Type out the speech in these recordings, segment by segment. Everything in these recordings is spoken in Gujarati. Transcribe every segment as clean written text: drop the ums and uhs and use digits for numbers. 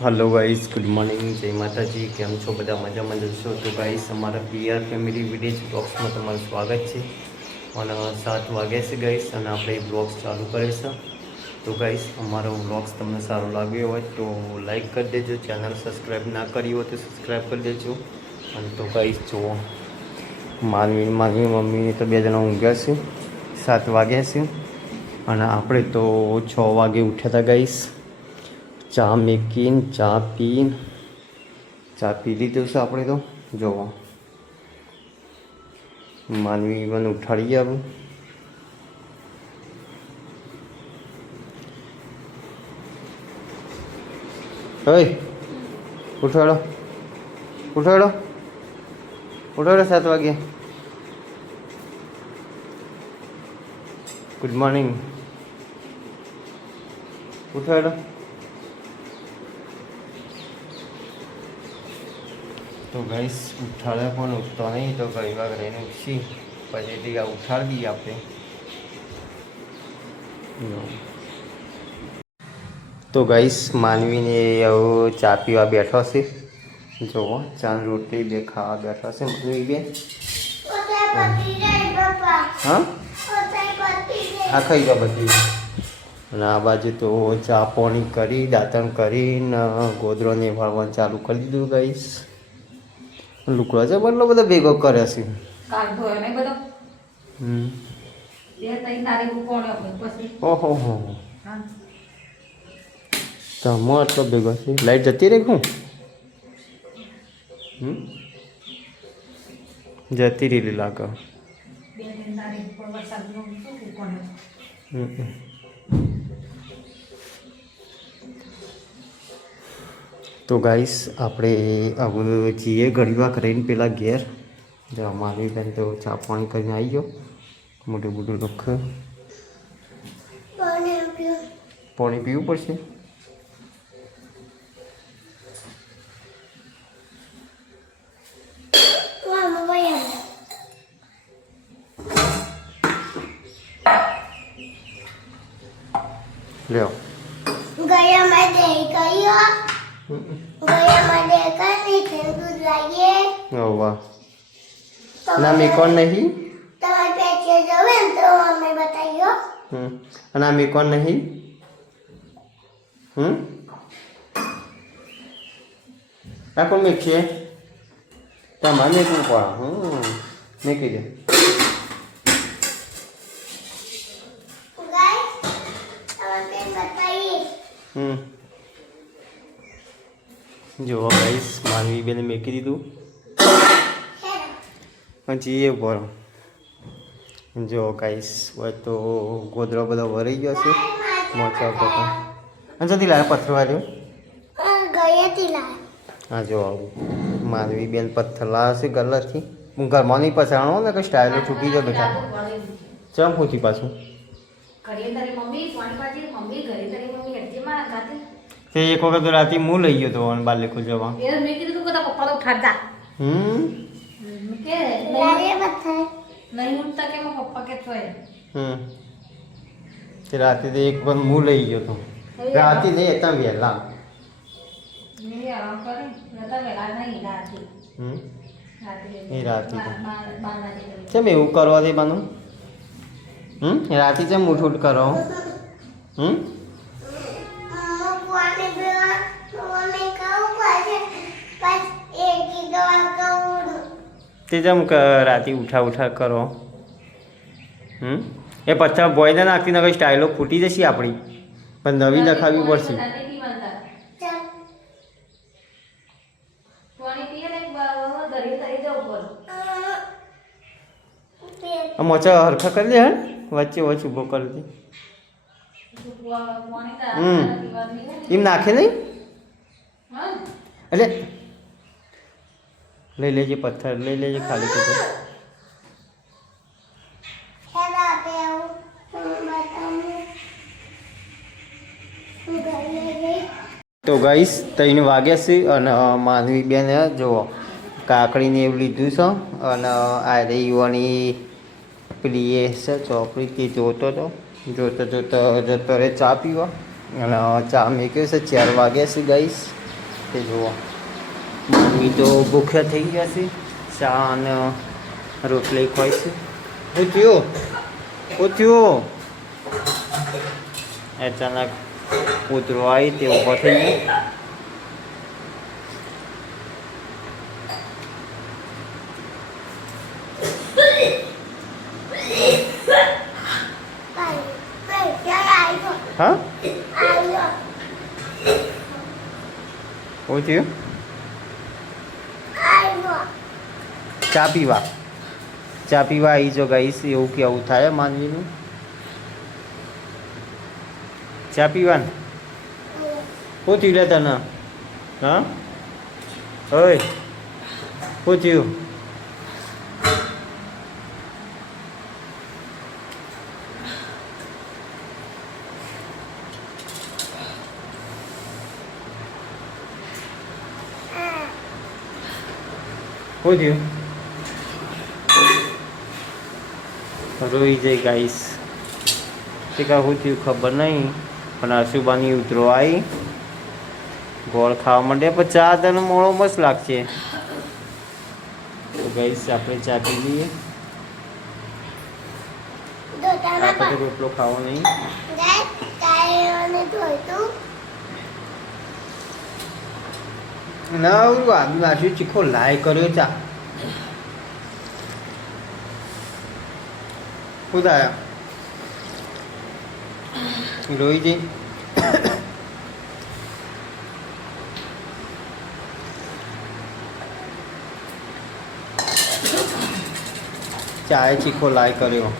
હલો ગાઈસ, ગુડ મોર્નિંગ, જય માતાજી. કેમ છો બધા? મજામાં જશો તો ગાઈસ, અમારા પીઆર ફેમિલી વિલેજ બ્લોગ્સમાં તમારું સ્વાગત છે. અને 7 વાગ્યા છે ગાઈસ, અને આપણે બ્લોગ્સ ચાલુ કરે છે. તો ગાઈસ, અમારો બ્લોગ્સ તમને સારો લાગ્યો હોય તો લાઈક કરી દેજો. ચેનલ સબસ્ક્રાઈબ ના કરી હોય તો સબસ્ક્રાઈબ કરી દેજો. અને તો ગાઈસ જુઓ, માનવી મમ્મી તો 2 જણા ઊંઘ્યા છે. 7 વાગ્યા છે અને આપણે તો 6 વાગે ઉઠ્યા હતા ગાઈસ. ચા મેકીને ચા પી લીધું છે આપણે તો. જોવો, માનવી મને ઉઠાડી ગયા આપણે. હવે ઉઠાડો 7 વાગે. Good morning. ઉઠાડો. તો ગાઈસ, ઉઠાડે પણ ઉઠતો નહીં તો ઘણી વાર રહીને ઉઠી પછી ઉઠાડી દઈએ આપણે. તો ગાઈસ, માનવીને હવે ચા પીવા બેઠો છે. જુઓ, ચા રોટલી 2 ખાવા બેઠા છે માનવી બે. હા ખાઈ ગયો બધી. અને આ બાજુ તો ચા પાણી કરી, દાંતણ કરીને ગોદરોને વાળવાનું ચાલુ કરી દીધું ગાઈસ. લુકડો છે એટલો બધો ભેગો કરે છે. ઓહો હો, તમો આટલો ભેગો છે. લાઈટ જતી રહી હું જતી રહેલી લાગે. તો ગાઈસ, આપણે હવે જઈએ ઘડીવાર કરીને પેલા ઘેર. મારી બેન તો ચા પાણી કરીને આવી ગયો. મોટું મોટું રખ પાણી પીવું પડશે. લ્યો ગયા માં દે કયો ગયા માં દે કઈ દૂધ લાગે. ઓ વાહ. ના મેં કોણ નહીં તમારે પેચે જવે ને તો અમે બતાવ્યો. અને આ મેં કોણ નહીં આ કોણ મેં છે તમારે મેકવું પડે. મેં કહી દે. જો ગાઈસ, માનવી બેને મેકી દીધું પછી એ ભરો. જો ગાઈસ, હોય તો ગોદડો બધો ભરાઈ ગયો છે. મોચા બધા અને જતી લાવે પથ્થર વાળ્યો. હા જો માનવી બેન પથ્થર લાવે છે ગલરથી. હું ઘરમાં નહીં પસાણો ને કંઈ સ્ટાઇલો છૂટી જાય બેટા. ચમ પૂછી પાછું તે એક વખત તો રાતે હું લઈ ગયો તો બાર લેખો જવા. તે રાતે તો એક વખત હું લઈ ગયો તો. રાતે નહીં હતા વહેલા. એ રાતે કેમ એવું કરવા દે બાનું? રાતે કેમ ઉઠ ઉઠ કરો? તે જેમ રાતે ઉઠા કરો. એ પથ્થર બોયને નાખતી ને કઈ સ્ટાઇલો ફૂટી જશે આપણી, પણ નવી નખાવી પડશે. મોચા હરખા કરી લે. વચ્ચે ઊભો કરી દે. એમ નાખે નહીં એટલે લઈ લેજે પથ્થર, લઈ લેજે ખાલી તો. તો ગાઈસ, 3 વાગ્યા છે અને માનવી બેન જુઓ કાકડીને એવું લીધું છે. અને આ યુવાની પેલી એ છે ચોપડી તે જોતો હતો. જોતો જતો રહે ચા પીવા. અને ચા મેક્યો છે 4 વાગ્યા છે ગાઈસ. તે જુઓ મમ્મી તો ભૂખ્યા થઈ ગયા છે. ચા અને રોટલી ખવાય છે. ઉઠ્યું અચાનક કૂતરો આવી તે ઊભો થઈ ગયો. હા ઉઠ્યું ચા પીવા આવી જો ગાઈશ. એવું કેવું થાય માનવીનું. ચા પીવાનું શું થયું લે તને? હા ઓય શું થયું? શું થયું? રોઈ જાય ગાઈશ. તે કાં શું થયું ખબર નહીં, પણ આશુબાની ઉતરો આવી ગોળ ખાવા માંડે. પણ ચા તને મોડો મસ્ત લાગશે. તો ગાઈશ આપણે ચા પી લઈએ. આપણે રોટલો ખાવો નહીં. ના આદિવાસી ચીખો લાય કર્યો ચા. શું થાય? રોઈ જઈ. ચાય ચીખો લાય કર્યો.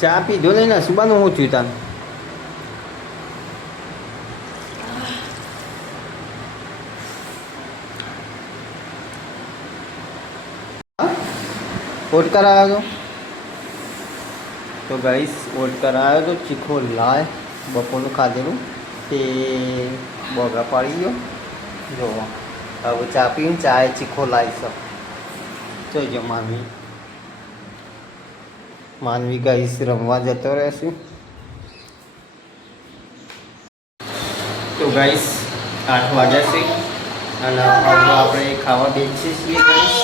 ચા પીધો નહીં ને સુબાનું હું થયું તાન? ઓટકર આવ્યો તો ગાઈસ ઓટકર આવ્યો તો ચીખો લાય બપોરનું ખાધેલું તે બોગા પાડી ગયો. જો હવે ચા પીને ચાય ચીખો લાવી જોઈજો. માનવી ગાઈસ રમવા જતો રહેશે. તો ગાઈસ 8 વાગ્યા છે અને હવે આપણે ખાવા બેસીએ છીએ ગાઈસ.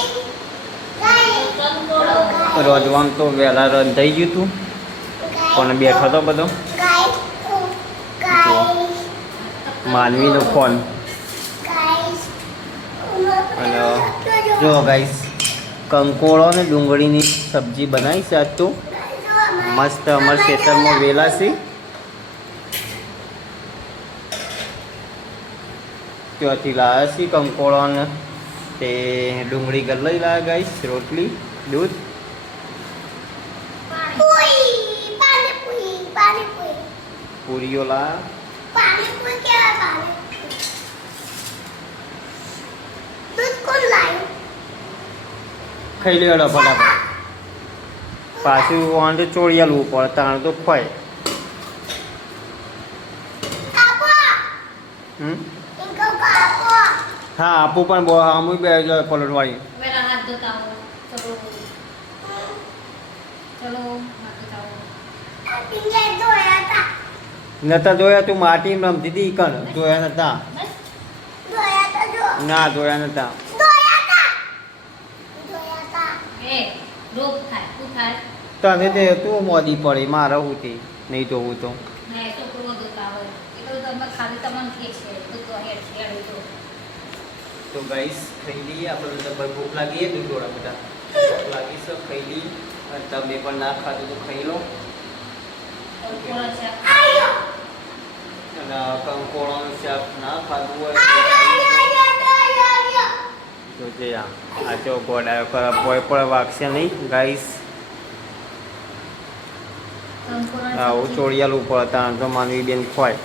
રોજવાનું તો વહેલા રન થઈ ગયું હતું પણ બેઠો હતો બધો. માનવીનો ફોન અને જો ગાઈસ કંકોળો અને ડુંગળીની સબ્જી બનાવી છે આજ તો મસ્ત. અમારા ખેતરમાં વેલા છે ત્યાંથી લાવ્યા છીએ કંકોળો અને તે ડુંગળી ગર લઈ લાવ્યા ગાઈસ. રોટલી દૂધ પૂરીઓ લાવ્યા. ખાઈ લેડો ફટાફટ. પાછું વાંધો ચોળિયાલવું પડે તાણ તો ખવાય. હા આપું પણ બહુ અમુક બે પલટવાળી. નતા ધોયા તું માટી રમતી હતી કણ ધોયા નતા? ના ધોયા નતા. તને તે તું મોદી પડી મારે હું તે નહીં ધોવું તો. તો ગાઈસ ખાઈ લઈએ. આપણે ડબ્બર ભૂખ લાગીએ તો થોડા બધા ભૂખ લાગી છે ખાઈ લઈએ. અને તમે પણ ના ખાધું તો ખાઈ લો. અને કંકોળાનું શાક ના ખાધું હોય તો જે આ ચો ગોડાયો ખરાબ કોઈ પણ વાગશે નહીં ગાઈસ. આવું ચોળિયાલું પડે ત્યાં તો માનવી બેન ખવાય.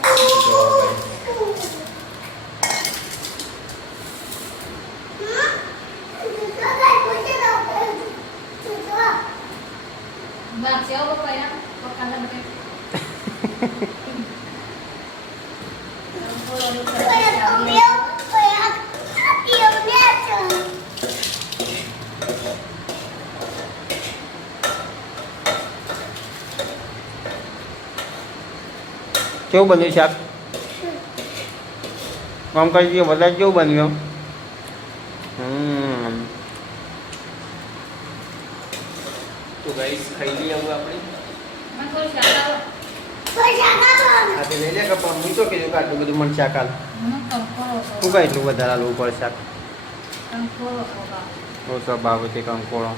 કેવું બન્યું શાક? આમ કહી દઈએ વધારે કેવું બન્યું? તો ગાઈસ ખાઈ લઈએ હવે આપણે. હા તે લઈ લે કે પણ હું તો કીધું કે આટલું બધું મને શાક હાલ. તું કાંઈ એટલું વધારે હાલવું પડે શાક? ઓછો ભાવ તે કંકોળો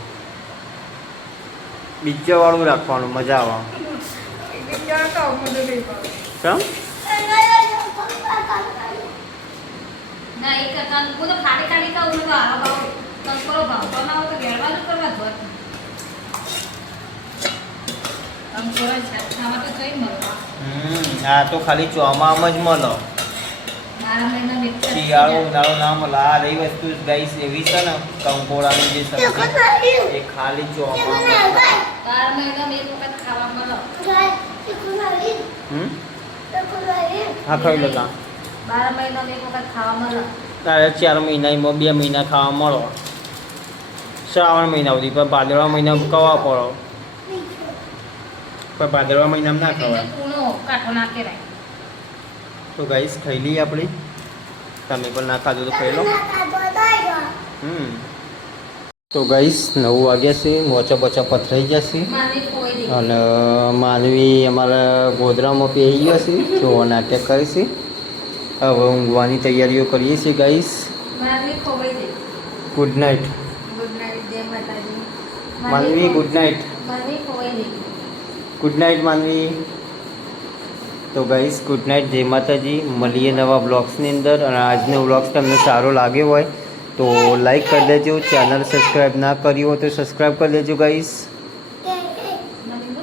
બીજાવાળું રાખવાનું મજા આવે. કેમ? ના એક હું તો ખાડી ખાડી ખાઉં તો આવો ભાવ કંકોરો ભાવ બનાવો તો ઘેરવાનું કરવા જ હોય કંકોરો ખાવા તો કઈ મળવા આ તો ખાલી ચોમામાં જ મળે. 12 મહિના મિક્સર શિયાળો ઉનાળો ના મળે. આ રહી વસ્તુ ગાઈસ એવી છે ને કંકોડાની જે સબ્જી એ ખાલી ચોમામાં. 12 મહિનામાં એક વખત ખાવા મળે હા ખાઈ લો તા 12 મહિનામાં એક વખત ખાવા મળે તારે 4 મહિનામાં 2 મહિના ખાવા મળો. શ્રાવણ મહિના સુધી પણ ભાદરવા મહિનામાં કવા પડો પણ ભાદરવા મહિનામાં ના ખવાય. કૂણો કાઠો નાખે રાય તો ગાઈસ ખાઈ લઈએ આપણે. તમે પણ ના ખાધું તો ખાઈ લો. તો ગાઈસ 9 વાગ્યા છે. મોચા બોચા પથરાઈ જશે માની કોઈ દે અને માનવી અમારા ગોધરામાં પહેરી ગયો છે. જો નાટક કરે છે. હવે ઊંઘવાની તૈયારીઓ કરીએ છીએ ગાઈસ. માની ખોવાઈ દે ગુડ નાઇટ ગુડ નાઇટ જય માતાજી માનવી. Good night. માની ખોવાઈ દે ગુડ નાઇટ માનવી. તો ગાઈસ ગુડ નાઇટ, જય માતાજી. મળીએ નવા બ્લોગ્સની અંદર. અને આજનો બ્લોગ્સ તમને સારો લાગ્યો હોય તો લાઈક કરી દેજો. ચેનલ સબસ્ક્રાઈબ ના કરી હોય તો સબસ્ક્રાઈબ કરી દેજો ગાઈસ. મને